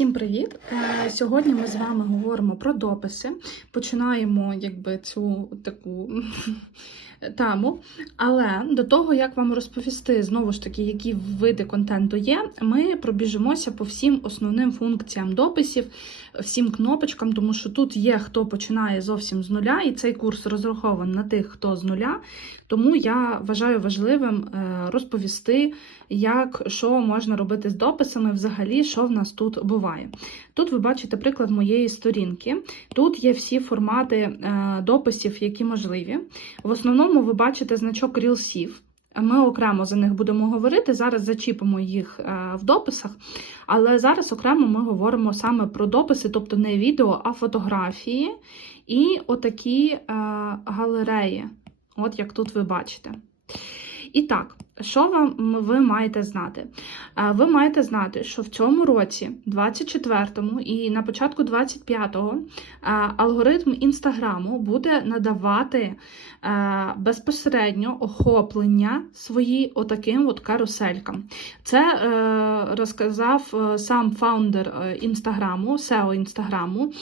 Всім привіт! Е, Сьогодні ми з вами говоримо про дописи. Починаємо якби цю таку тему. Але до того, як вам розповісти знову ж таки, які види контенту є, ми пробіжимося по всім основним функціям дописів, всім кнопочкам, тому що тут є хто починає зовсім з нуля, і цей курс розрахований на тих, хто з нуля. Тому я вважаю важливим е, розповісти, як що можна робити з дописами, взагалі, що в нас тут буває. Тут ви бачите приклад моєї сторінки. Тут є всі формати е, дописів, які можливі. В основному ви бачите значок рілсів. Ми окремо за них будемо говорити. Зараз зачіпимо їх е, в дописах, але зараз окремо ми говоримо саме про дописи, тобто не відео, а фотографії і отакі е, галереї, от як тут ви бачите. І так, що вам ви маєте знати? Ви маєте знати, що в цьому році, 24-му і на початку 25-го, е, алгоритм інстаграму буде надавати безпосередньо охоплення свої отаким от каруселькам. Це е, розказав е, сам фаундер е, інстаграму, SEO інстаграму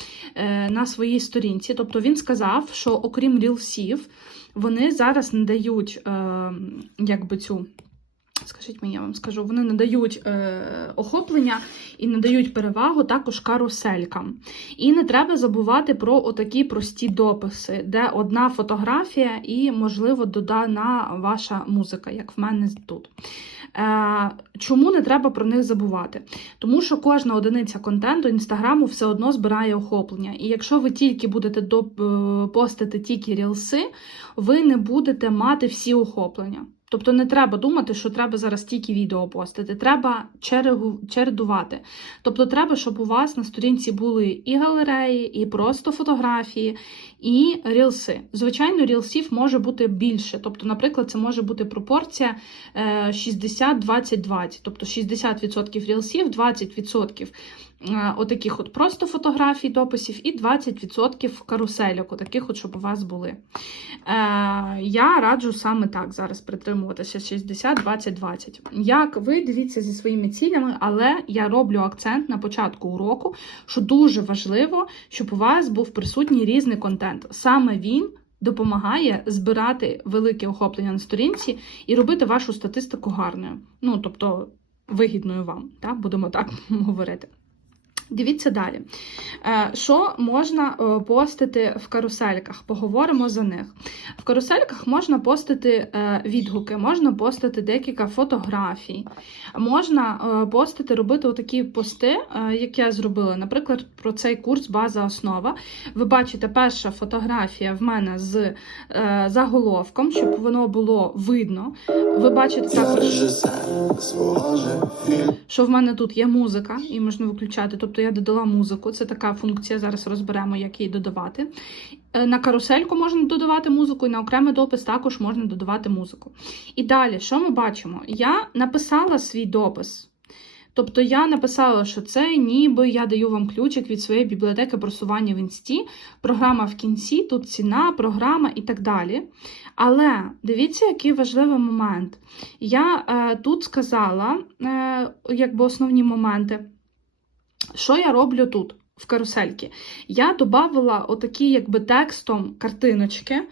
на своїй сторінці. Тобто він сказав, що окрім рілсів, вони зараз надають е, якби цю. Скажіть мені, я вам скажу, вони надають е, охоплення і надають перевагу також каруселькам. І не треба забувати про отакі прості дописи, де одна фотографія і, можливо, додана ваша музика, як в мене тут. Е, чому не треба про них забувати? Тому що кожна одиниця контенту інстаграму все одно збирає охоплення. І якщо ви тільки будете доп, е, постити тільки рілси, ви не будете мати всі охоплення. Тобто не треба думати, що треба зараз тільки відео постити. Треба черегу, чередувати. Тобто треба, щоб у вас на сторінці були і галереї, і просто фотографії, і рілси. Звичайно, рілсів може бути більше. Тобто, наприклад, це може бути пропорція 60-20-20. Тобто 60% рілсів, 20% е, отаких от просто фотографій, дописів, і 20% карусельок, отаких от, щоб у вас були. Е, Я раджу саме так зараз притримуватися 60-20-20. Як ви дивіться зі своїми цілями, але я роблю акцент на початку уроку, що дуже важливо, щоб у вас був присутній різний контент. Саме він допомагає збирати велике охоплення на сторінці і робити вашу статистику гарною. Ну, тобто, вигідною вам, так? будемо так говорити. Дивіться далі. Е, Що можна е, постити в карусельках? Поговоримо за них. В карусельках можна постити е, відгуки, можна постити декілька фотографій, можна постити, робити отакі пости, як я зробила. Наприклад, про цей курс База основа. Ви бачите, перша фотографія в мене з заголовком, щоб воно було видно. Ви бачите також, що в мене тут є музика, і можна виключати. Тобто я додала музику. Це така функція. Зараз розберемо, як її додавати. Е, На карусельку можна додавати музику, і на окремий допис також можна додавати музику. І далі, що ми бачимо? Я написала свій допис. Тобто я написала, що це ніби я даю вам ключик від своєї бібліотеки просування в інсті, програма в кінці, тут ціна, програма і так далі. Але дивіться, який важливий момент. Я е, тут сказала, е, якби основні моменти. Що я роблю тут? В карусельки. Я додавала отакі, якби текстом картиночки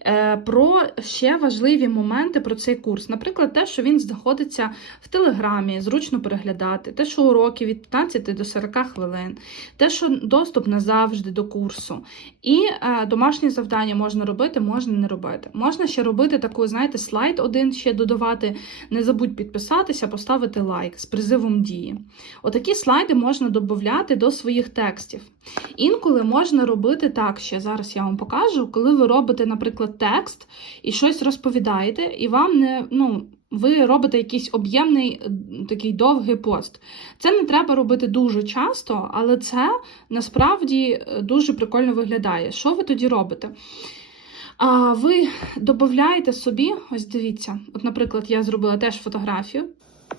е, про ще важливі моменти про цей курс. Наприклад, те, що він знаходиться в Телеграмі, зручно переглядати, те, що уроки від 15 до 40 хвилин, те, що доступ назавжди до курсу. І е, домашні завдання можна робити, можна не робити. Можна ще робити таку, знаєте, слайд один ще додавати. Не забудь підписатися, поставити лайк з призивом дії. Отакі слайди можна додати до своїх текстів. Інколи можна робити так, ще зараз я вам покажу, коли ви робите, наприклад, текст і щось розповідаєте, і вам не, ну, ви робите якийсь об'ємний такий довгий пост. Це не треба робити дуже часто, але це насправді дуже прикольно виглядає. Що ви тоді робите? А ви додаєте собі, ось дивіться, от, наприклад, я зробила теж фотографію,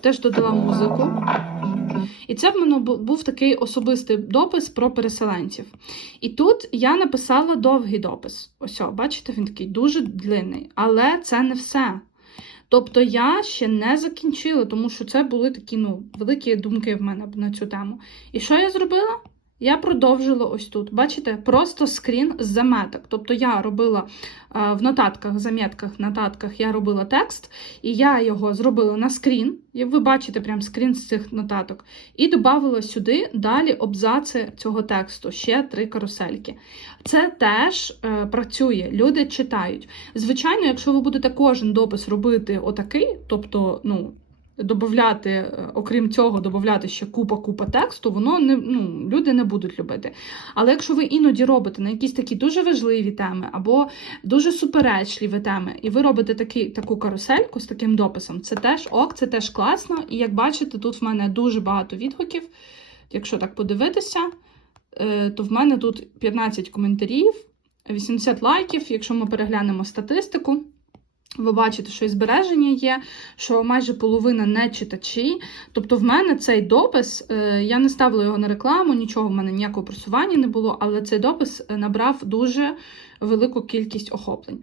теж додала музику. І це в мене був такий особистий допис про переселенців. І тут я написала довгий допис. Ось, бачите, він такий дуже длинний. Але це не все. Тобто я ще не закінчила, тому що це були такі ну, великі думки в мене на цю тему. І що я зробила? Я продовжила ось тут. Бачите, просто скрін з заметок. Тобто я робила е, в нотатках, замітках, нотатках я робила текст, і я його зробила на скрін. І ви бачите прям скрін з цих нотаток. І додавала сюди далі абзаци цього тексту, ще три карусельки. Це теж е, працює, люди читають. Звичайно, якщо ви будете кожен допис робити отакий, тобто, ну додати, е, окрім цього, додати ще купа-купа тексту, воно не ну, люди не будуть любити. Але якщо ви іноді робите на якісь такі дуже важливі теми або дуже суперечливі теми, і ви робите такі, таку карусельку з таким дописом, це теж ок, це теж класно. І як бачите, тут в мене дуже багато відгуків. Якщо так подивитися, е, то в мене тут 15 коментарів, 80 лайків, якщо ми переглянемо статистику. Ви бачите, що і збереження є, що майже половина не читачі. Тобто, в мене цей допис, е, я не ставила його на рекламу, нічого в мене ніякого просування не було, але цей допис е, набрав дуже велику кількість охоплень.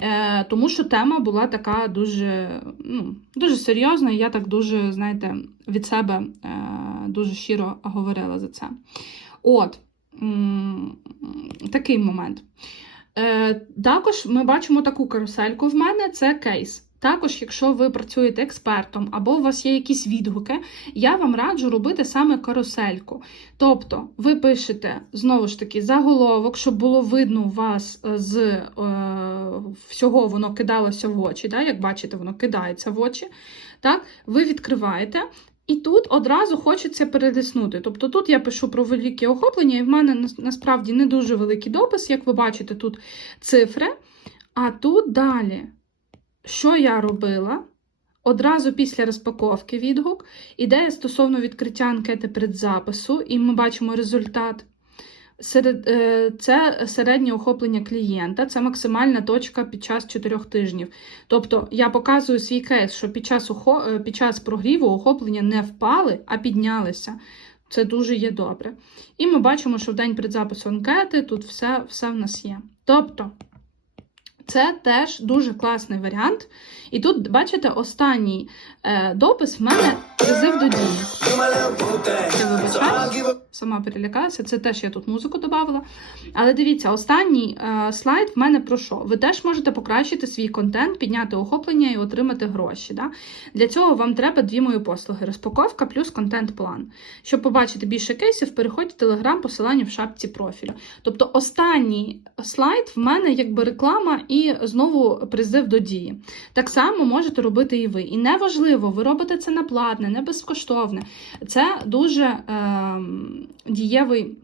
Е, тому що тема була така дуже ну, дуже серйозна, і я так дуже, знаєте, від себе дуже щиро говорила за це. От такий момент. Е, Також ми бачимо таку карусельку в мене це кейс. Також, якщо ви працюєте експертом або у вас є якісь відгуки, я вам раджу робити саме карусельку. Тобто, ви пишете, знову ж таки, заголовок, щоб було видно у вас е, з е, всього воно кидалося в очі. Да? Як бачите, воно кидається в очі. Так? Ви відкриваєте і тут одразу хочеться перетиснути. Тобто тут я пишу про великі охоплення, і в мене насправді не дуже великий допис, як ви бачите, тут цифри. А тут далі, що я робила? Одразу після розпаковки відгук, ідея стосовно відкриття анкети предзапису, і ми бачимо результат. Серед, е, Це середнє охоплення клієнта, це максимальна точка під час 4 тижнів. Тобто я показую свій кейс, що під час е, під час прогріву охоплення не впали, а піднялися. Це дуже є добре. І ми бачимо, що в день предзапису анкети тут все, все в нас є. Тобто. Це теж дуже класний варіант. І тут, бачите, останній допис в мене призив до дії. Я вибачаюсь, сама перелякалася. Це теж я тут музику додавала. Але дивіться, останній е, слайд в мене про що? Ви теж можете покращити свій контент, підняти охоплення і отримати гроші. Да? Для цього вам треба дві мої послуги: розпаковка плюс контент-план. Щоб побачити більше кейсів, переходьте в телеграм, посилання в шапці профілю. Тобто, останній слайд в мене якби реклама і знову призив до дії. Так само можете робити і ви. І неважливо, ви робите це на платне, не безкоштовне. Це дуже е, дієвий.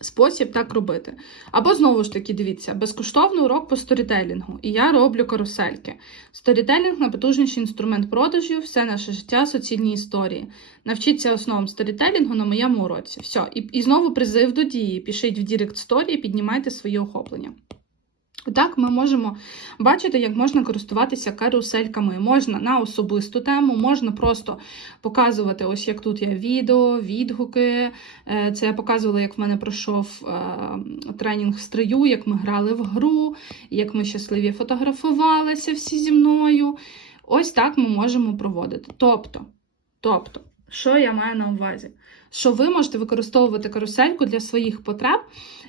Спосіб так робити. Або, знову ж таки, дивіться, безкоштовний урок по сторітелінгу. І я роблю карусельки. Сторітелінг найпотужніший інструмент продажів, все наше життя, суцільні історії. Навчіться основам сторітелінгу на моєму уроці. Все. І, і знову призив до дії. Пишіть в Дірект сторії, піднімайте свої охоплення. Так, ми можемо бачити, як можна користуватися карусельками. Можна на особисту тему, можна просто показувати, ось як тут є відео, відгуки. Е, це я показувала, як в мене пройшов е, тренінг в стрию, як ми грали в гру, як ми щасливі фотографувалися всі зі мною. Ось так ми можемо проводити. Тобто, тобто, що я маю на увазі? Що ви можете використовувати карусельку для своїх потреб.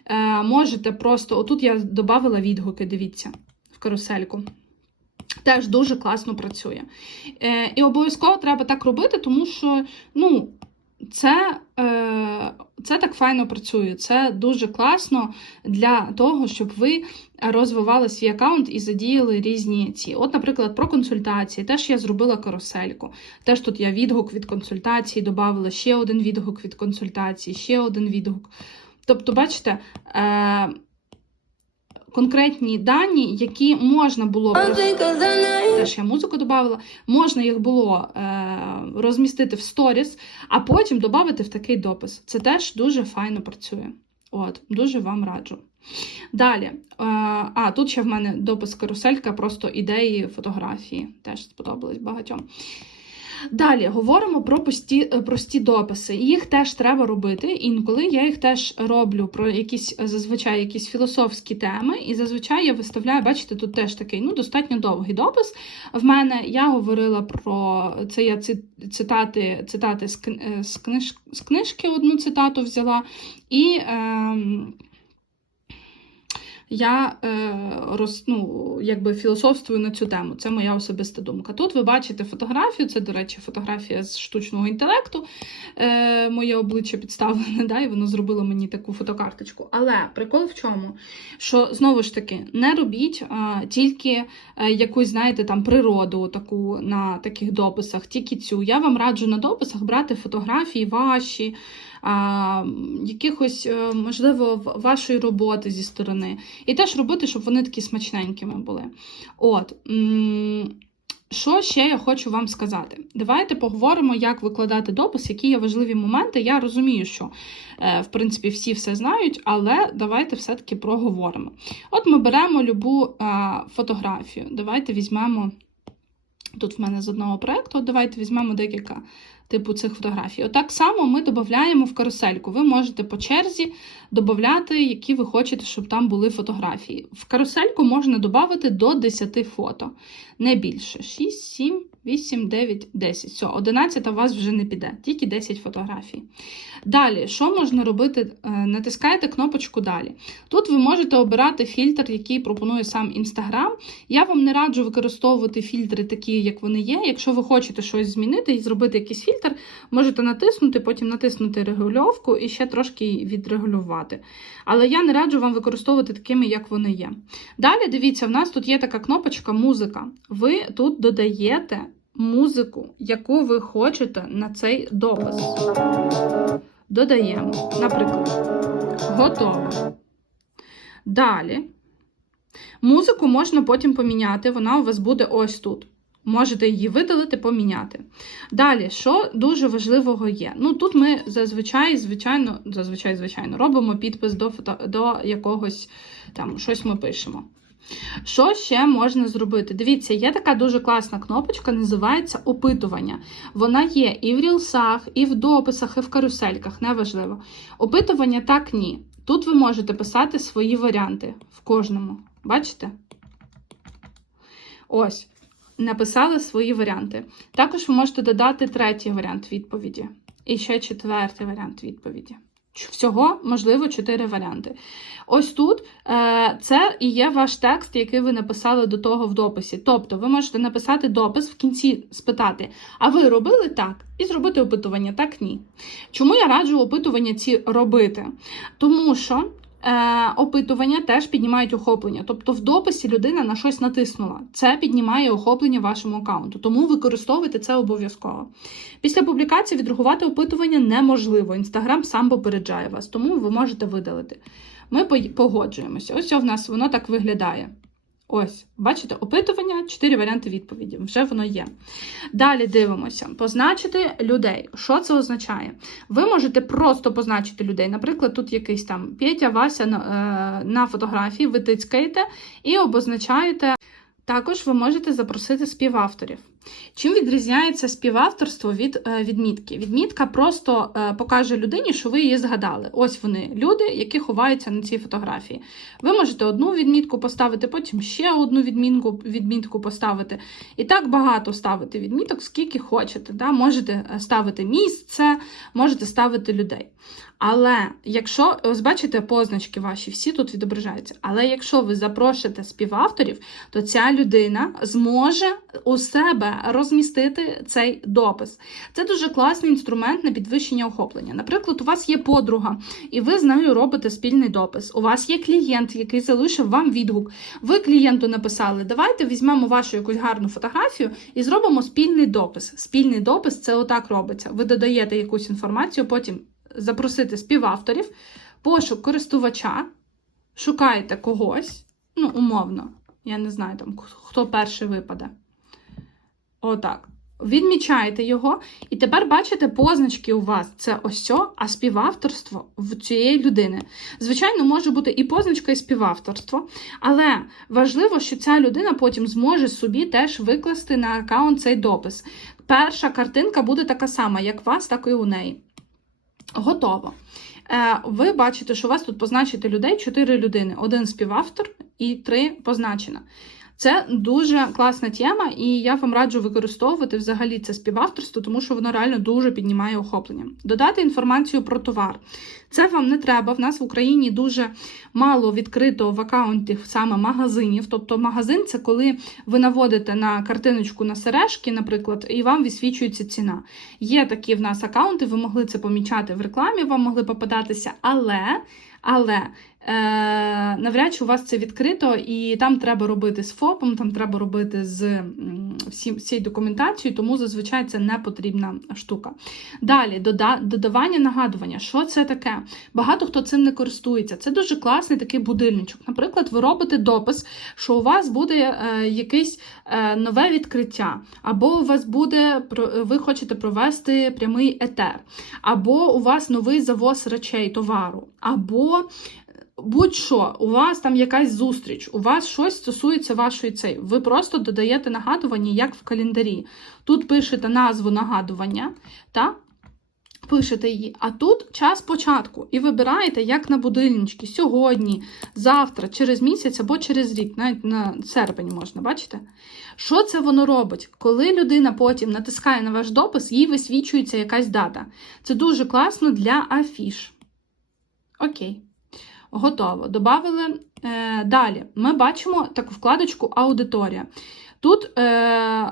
Е, можете просто, отут я додавала відгуки, дивіться, в карусельку. Теж дуже класно працює. Е, і обов'язково треба так робити, тому що, ну, це е, це так файно працює. Це дуже класно для того, щоб ви розвивали свій аккаунт і задіяли різні ці. От, наприклад, про консультації. Теж я зробила карусельку. Теж тут я відгук від консультації, додавала ще один відгук від консультації, ще один відгук. Тобто, бачите, е, конкретні дані, які можна було теж я музику додавала, можна їх було е, розмістити в сторіс, а потім додати в такий допис. Це теж дуже файно працює. От, Дуже вам раджу. Далі, е, а, тут ще в мене допис каруселька, просто ідеї фотографії. Теж сподобались багатьом. Далі говоримо про прості, е, прості дописи. Їх теж треба робити. Інколи я їх теж роблю про якісь зазвичай якісь філософські теми. І зазвичай я виставляю, бачите, тут теж такий ну, достатньо довгий допис. В мене я говорила про це. Я цитати цитати з, з, книж, з книжки одну цитату взяла. І е, я е, роз, ну, якби філософствую на цю тему. Це моя особиста думка. Тут ви бачите фотографію, це, до речі, фотографія з штучного інтелекту. Е, Моє обличчя підставлене, да, і воно зробило мені таку фотокарточку. Але прикол в чому? Що знову ж таки, не робіть а, тільки а, якусь, знаєте, там природу таку на таких дописах, тільки цю. Я вам раджу на дописах брати фотографії ваші а, якихось, е, можливо, вашої роботи зі сторони. І теж робити, щоб вони такі смачненькими були. От. Що ще я хочу вам сказати? Давайте поговоримо, як викладати допис, які є важливі моменти. Я розумію, що е, в принципі всі все знають, але давайте все-таки проговоримо. От ми беремо любу е, фотографію. Давайте візьмемо. Тут в мене з одного проєкту, давайте візьмемо декілька типу цих фотографій. Отак само ми додаємо в карусельку. Ви можете по черзі додати, які ви хочете, щоб там були фотографії. В карусельку можна додати до 10 фото, не більше. 6, 7, 8, 9, 10. Все, 11 у вас вже не піде, тільки 10 фотографій. Далі, що можна робити? Е, Натискаєте кнопочку Далі. Тут ви можете обирати фільтр, який пропонує сам Інстаграм. Я вам не раджу використовувати фільтри такі, як вони є. Якщо ви хочете щось змінити і зробити якийсь фільтр, можете натиснути, потім натиснути регульовку і ще трошки відрегулювати. Але я не раджу вам використовувати такими, як вони є. Далі дивіться, в нас тут є така кнопочка музика. Ви тут додаєте музику, яку ви хочете на цей допис. Додаємо, наприклад, готово. Далі. Музику можна потім поміняти, вона у вас буде ось тут. Можете її видалити, поміняти. Далі, що дуже важливого є? Ну, тут ми зазвичай, звичайно, зазвичай, звичайно, робимо підпис до, до якогось там щось ми пишемо. Що ще можна зробити? Дивіться, є така дуже класна кнопочка, називається опитування. Вона є і в рілсах, і в дописах, і в карусельках, неважливо. Опитування так ні. Тут ви можете писати свої варіанти в кожному. Бачите? Ось. Написали свої варіанти. Також ви можете додати третій варіант відповіді. І ще четвертий варіант відповіді. Всього, можливо, чотири варіанти. Ось тут е, це і є ваш текст, який ви написали до того в дописі. Тобто, ви можете написати допис в кінці спитати, а ви робили так? І зробити опитування, так ні. Чому я раджу опитування ці робити? Тому що опитування теж піднімають охоплення. Тобто в дописі людина на щось натиснула. Це піднімає охоплення вашому аккаунту. Тому використовуйте це обов'язково. Після публікації відругувати опитування неможливо. Інстаграм сам попереджає вас, тому ви можете видалити. Ми погоджуємося. Ось в нас воно так виглядає. Ось, бачите, опитування, чотири варіанти відповіді. Вже воно є. Далі дивимося. Позначити людей. Що це означає? Ви можете просто позначити людей. Наприклад, тут якийсь там Петя, Вася на, е, на фотографії, ви тицькаєте і обозначаєте. Також ви можете запросити співавторів. Чим відрізняється співавторство від е, відмітки? Відмітка просто е, покаже людині, що ви її згадали. Ось вони, люди, які ховаються на цій фотографії. Ви можете одну відмітку поставити, потім ще одну відмінку, відмітку поставити. І так багато ставити відміток, скільки хочете. Да? Можете е, ставити місце, можете ставити людей. Але якщо, ось бачите, позначки ваші всі тут відображаються. Але якщо ви запрошуєте співавторів, то ця людина зможе у себе розмістити цей допис. Це дуже класний інструмент на підвищення охоплення. Наприклад, у вас є подруга, і ви з нею робите спільний допис. У вас є клієнт, який залишив вам відгук. Ви клієнту написали: давайте візьмемо вашу якусь гарну фотографію і зробимо спільний допис. Спільний допис це отак робиться. Ви додаєте якусь інформацію, потім запросити співавторів, пошук користувача, шукаєте когось, ну, умовно, я не знаю, там, хто перший випаде. Отак. Відмічаєте його, і тепер бачите позначки у вас. Це ось цьо, а співавторство в цієї людини. Звичайно, може бути і позначка, і співавторство, але важливо, що ця людина потім зможе собі теж викласти на аккаунт цей допис. перша картинка буде така сама, як у вас, так і у неї. Готово. Е, Ви бачите, що у вас тут позначити людей 4 людини: один співавтор і 3 позначена. Це дуже класна тема, і я вам раджу використовувати взагалі це співавторство, тому що воно реально дуже піднімає охоплення. Додати інформацію про товар. Це вам не треба. В нас в Україні дуже мало відкрито в аккаунті саме магазинів. Тобто магазин це коли ви наводите на картиночку на сережки, наприклад, і вам висвічується ціна. Є такі в нас аккаунти, ви могли це помічати в рекламі, вам могли попадатися, але. Але навряд чи у вас це відкрито, і там треба робити з ФОПом, там треба робити з всім, всією документацією, тому зазвичай це не потрібна штука. Далі, дода, додавання нагадування. Що це таке? Багато хто цим не користується. Це дуже класний такий будильничок. Наприклад, ви робите допис, що у вас буде е, якесь е, нове відкриття, або у вас буде ви хочете провести прямий етер, або у вас новий завоз речей, товару, або будь-що, у вас там якась зустріч, у вас щось стосується вашої цей. Ви просто додаєте нагадування, як в календарі. Тут пишете назву нагадування, та? Пишете її, а тут час початку. І вибираєте, як на будильнички, сьогодні, завтра, через місяць або через рік, навіть на серпень можна, бачите? Що це воно робить? Коли людина потім натискає на ваш допис, їй висвічується якась дата. Це дуже класно для афіш. Окей. Готово. Добавили. Е, далі. Ми бачимо таку вкладочку Аудиторія. Тут е,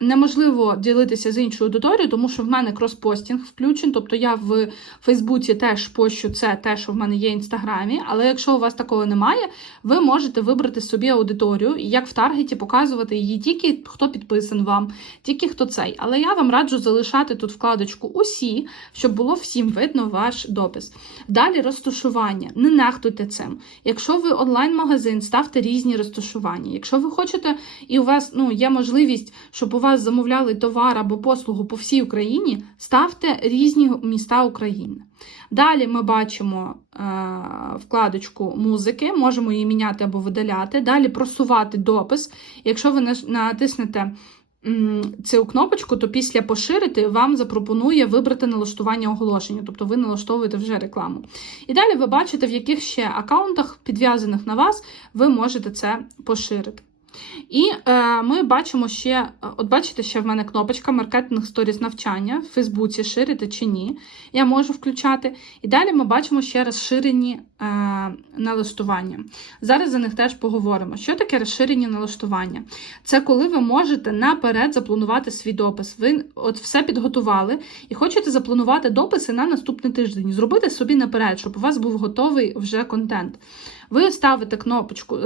неможливо ділитися з іншою аудиторією, тому що в мене кроспостінг включений. Тобто я в Фейсбуці теж пощу це те, що в мене є в інстаграмі. Але якщо у вас такого немає, ви можете вибрати собі аудиторію і як в таргеті показувати її тільки хто підписан вам, тільки хто цей. Але я вам раджу залишати тут вкладочку Усі, щоб було всім видно ваш допис. Далі розташування. Не нехтуйте цим. Якщо ви онлайн-магазин, ставте різні розташування. Якщо ви хочете, і у вас ну, є можливість, щоб у вас замовляли товар або послугу по всій Україні, ставте різні міста України. Далі ми бачимо е, вкладочку музики, можемо її міняти або видаляти. Далі просувати допис. Якщо ви натиснете цю кнопочку, то після поширити вам запропонує вибрати налаштування оголошення, тобто ви налаштовуєте вже рекламу. І далі ви бачите, в яких ще аккаунтах, підв'язаних на вас, ви можете це поширити. І е, ми бачимо ще, е, от бачите, ще в мене кнопочка маркетинг сторіс навчання в Фейсбуці ширити чи ні. Я можу включати. І далі ми бачимо ще розширені е, налаштування. Зараз за них теж поговоримо. Що таке розширені налаштування? Це коли ви можете наперед запланувати свій допис. Ви от все підготували і хочете запланувати дописи на наступний тиждень. Зробити собі наперед, щоб у вас був готовий вже контент. Ви ставите кнопочку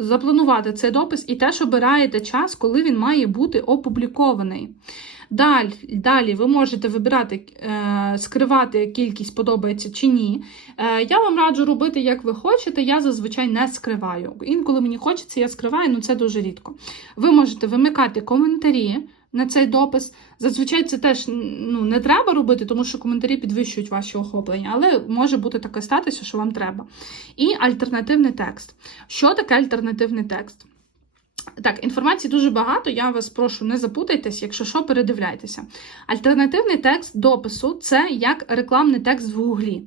запланувати цей допис і теж обираєте час, коли він має бути опублікований. Далі, далі ви можете вибирати, е, скривати кількість подобається чи ні. Е, я вам раджу робити, як ви хочете, я зазвичай не скриваю. Інколи мені хочеться, я скриваю, але це дуже рідко. Ви можете вимикати коментарі на цей допис. Зазвичай це теж ну, не треба робити, тому що коментарі підвищують ваші охоплення, але може бути таке статися, що вам треба. І альтернативний текст. Що таке альтернативний текст? Так, інформації дуже багато, я вас прошу, не запутайтесь, якщо що, передивляйтеся. Альтернативний текст допису це як рекламний текст в Гуглі.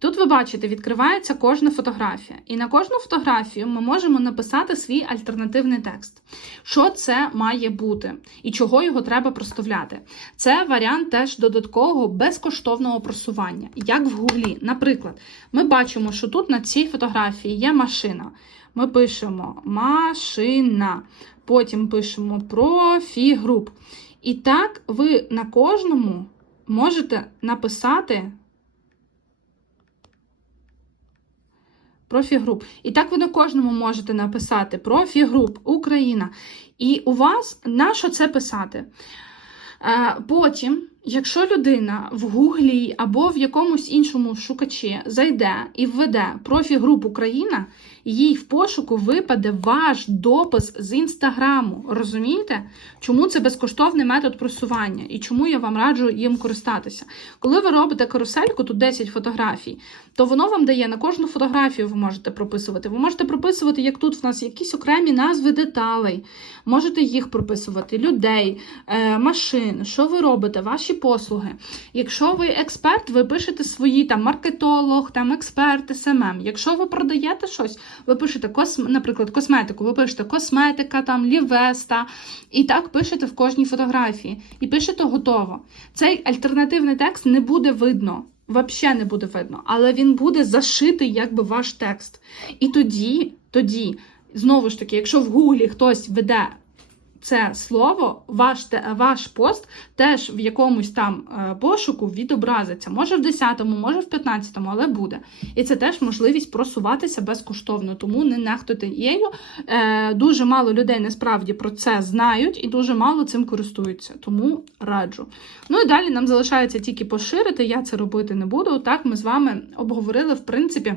Тут ви бачите, відкривається кожна фотографія. І на кожну фотографію ми можемо написати свій альтернативний текст. Що це має бути і чого його треба проставляти? Це варіант теж додаткового безкоштовного просування, як в Гуглі. Наприклад, ми бачимо, що тут на цій фотографії є машина. Ми пишемо машина, потім пишемо профі-груп. І так ви на кожному можете написати профі-груп. І так ви на кожному можете написати профі-груп Україна. І у вас на що це писати? Е, Потім, якщо людина в Гуглі або в якомусь іншому шукачі зайде і введе профі-груп Україна, їй в пошуку випаде ваш допис з інстаграму. Розумієте? Чому це безкоштовний метод просування і чому я вам раджу їм користатися? Коли ви робите карусельку, тут 10 фотографій, то воно вам дає на кожну фотографію ви можете прописувати. Ви можете прописувати, як тут в нас якісь окремі назви деталей. Можете їх прописувати, людей, е, машин, що ви робите, ваші послуги. Якщо ви експерт, ви пишете свої там маркетолог, там експерт, СММ. Якщо ви продаєте щось, ви пишете наприклад, косметику, ви пишете косметика, там лівеста, і так пишете в кожній фотографії. І пишете готово. Цей альтернативний текст не буде видно. Взагалі не буде видно, але він буде зашитий, якби ваш текст. І тоді, тоді, знову ж таки, якщо в гуглі хтось веде це слово, ваш, ваш пост теж в якомусь там е, пошуку відобразиться. Може в 10-му, може в 15-му, але буде. І це теж можливість просуватися безкоштовно, тому не нехтуйте її. Е, дуже мало людей насправді про це знають і дуже мало цим користуються, тому раджу. Ну і далі нам залишається тільки поширити. Я це робити не буду. Так, ми з вами обговорили, в принципі.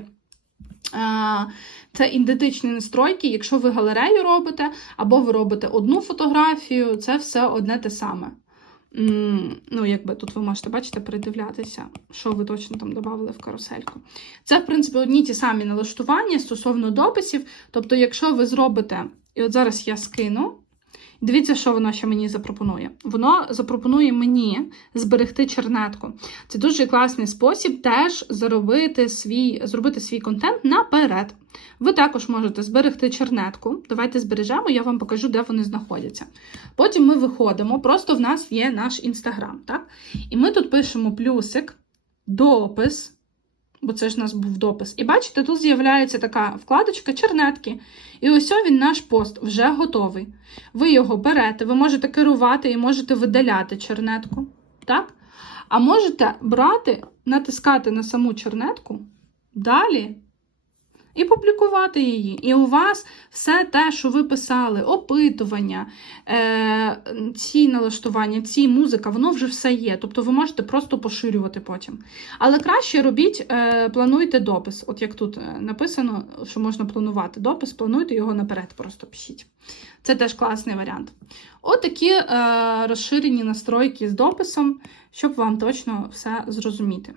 Це ідентичні настройки. Якщо ви галерею робите, або ви робите одну фотографію, це все одне те саме. Ну, якби тут ви можете бачите, передивлятися, що ви точно там додали в карусельку. Це, в принципі, одні ті самі налаштування стосовно дописів. Тобто, якщо ви зробите, і от зараз я скину. Дивіться, що воно ще мені запропонує. Воно запропонує мені зберегти чернетку. Це дуже класний спосіб теж заробити свій, зробити свій контент наперед. Ви також можете зберегти чернетку. Давайте збережемо, я вам покажу, де вони знаходяться. Потім ми виходимо, просто в нас є наш інстаграм. І ми тут пишемо плюсик, допис, бо це ж у нас був допис. І бачите, тут з'являється така вкладочка чернетки. І ось він наш пост вже готовий. Ви його берете, ви можете керувати і можете видаляти чернетку. Так? А можете брати, натискати на саму чернетку, далі і публікувати її. І у вас все те, що ви писали, опитування, е, ці налаштування, ці музика, воно вже все є. Тобто ви можете просто поширювати потім. Але краще робіть, е, плануйте допис. От як тут е, написано, що можна планувати допис, плануйте його наперед, просто пишіть. Це теж класний варіант. От такі е, розширені настройки з дописом, щоб вам точно все зрозуміти.